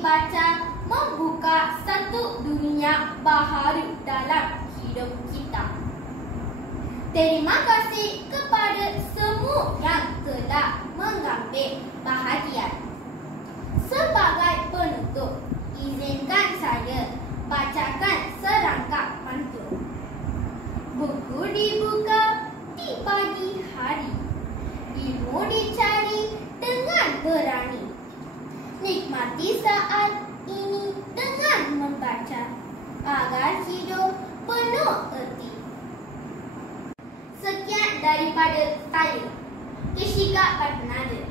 baca membuka satu dunia baharu dalam hidup kita. Terima kasih kepada semua yang telah mengambil bahagian. Sebagai penutup, izinkan saya bacakan serangkap pantun. Buku dibuka di pagi hari, ilmu dicari dengan berani. Nikmati saat ini dengan membaca agar hidup penuh erti. Sekian daripada saya, Kishika Patnada.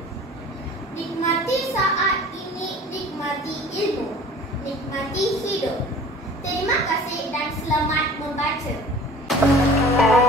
Nikmati saat ini, nikmati ilmu, nikmati hidup. Terima kasih dan selamat membaca.